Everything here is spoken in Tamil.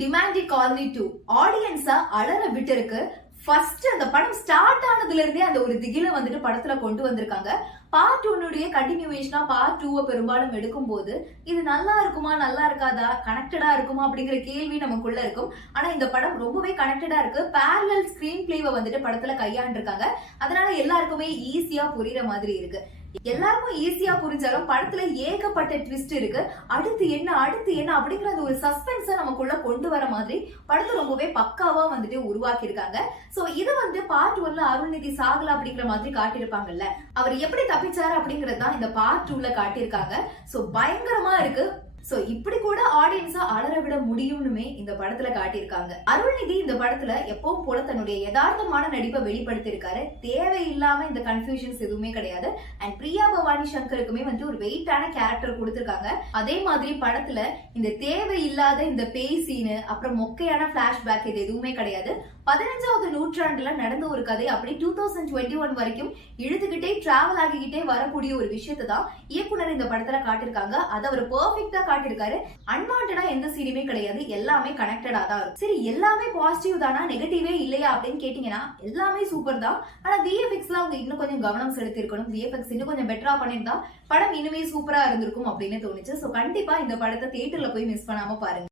டிமாண்டி காலனி டூ ஆடியன்ஸ அலற விட்டிருக்கு. ஃபர்ஸ்ட் அந்த படம் ஸ்டார்ட் ஆனதுல இருந்தே அந்த ஒரு திகில வந்துட்டு படத்துல கொண்டு வந்திருக்காங்க. பார்ட் ஒன்னுடைய கண்டினியூவேஷனா பார்ட் டூவை பெரும்பாலும் எடுக்கும்போது இது நல்லா இருக்குமா நல்லா இருக்காதா கனெக்டடா இருக்குமா அப்படிங்கிற கேள்வி நமக்குள்ள இருக்கும். ஆனா இந்த படம் ரொம்பவே கனெக்டடா இருக்கு. பேரலல் ஸ்கிரீன் பிளேவை வந்துட்டு படத்துல கையாண்டிருக்காங்க. அதனால எல்லாருக்குமே ஈஸியா புரியுற மாதிரி இருக்கு. எல்லாருக்கும் ஈஸியா புரிஞ்சாலும் படத்துல ஏகப்பட்ட ட்விஸ்ட் இருக்கு. அடுத்து என்ன அடுத்து என்ன அப்படிங்கிற ஒரு சஸ்பென்ஸை நமக்குள்ள கொண்டு வர மாதிரி படத்தை ரொம்பவே பக்காவா வந்துட்டு உருவாக்கி இருக்காங்க சோ இது வந்து பார்ட் ஒன்ல அருள்நிதி சாகல அப்படிங்கிற மாதிரி காட்டியிருப்பாங்கல்ல அவர் எப்படி தப்பிச்சாரு அப்படிங்கறது தான் இந்த பார்ட் டூல காட்டியிருக்காங்க. சோ பயங்கரமா இருக்கு. சோ இப்படி கூட ஆடியன்ஸா அழ விட முடியும்னுமே இந்த படத்துல காட்டியிருக்காங்க. அருள்நிதி இந்த படத்துல எப்பவும் போல தன்னுடைய யதார்த்தமான நடிப்பை வெளிப்படுத்தியிருக்காரு. தேவையில்லாம இந்த கன்ஃபியூஷன்ஸ் எதுவுமே கிடையாது. அண்ட் பிரியா பவானி சங்கருக்குமே வந்து ஒரு வெயிட்டான கேரக்டர் கொடுத்திருக்காங்க. அதே மாதிரி படத்துல இந்த தேவையில்லாத இந்த பேய் சீனு அப்புறம் மொக்கையான பிளாஷ்பேக் இது எதுவுமே கிடையாது. பதினஞ்சாவது நூற்றாண்டுல நடந்த ஒரு கதை அப்படி டூ தௌசண்ட் டுவெண்ட்டி ஒன் வரைக்கும் இழுத்துக்கிட்டே டிராவல் ஆகிக்கிட்டே வரக்கூடிய ஒரு விஷயத்தை தான் இயக்குனர் இந்த படத்துல காட்டியிருக்காங்க. அதை அவர் பெர்ஃபெக்டா காட்டியிருக்காரு. அன்வான்டா எந்த சீனுமே கிடையாது. எல்லாமே கனெக்டடா தான் இருக்கும். சரி எல்லாமே பாசிட்டிவ் தானா? நெகட்டிவே இல்லையா? அப்படின்னு கேட்டீங்கன்னா எல்லாமே சூப்பர் தான். ஆனா விஎஃப்எக்ஸ்ல அவங்க இன்னும் கொஞ்சம் கவனம் செலுத்திருக்கணும் விஎஃப்எக்ஸ் இன்னும் கொஞ்சம் பெட்டரா பண்ணியிருந்தா படம் இன்னுமே சூப்பரா இருந்திருக்கும் அப்படின்னு தோணுச்சு. சோ கண்டிப்பா இந்த படத்தை தியேட்டர்ல போய் மிஸ் பண்ணாம பாருங்க.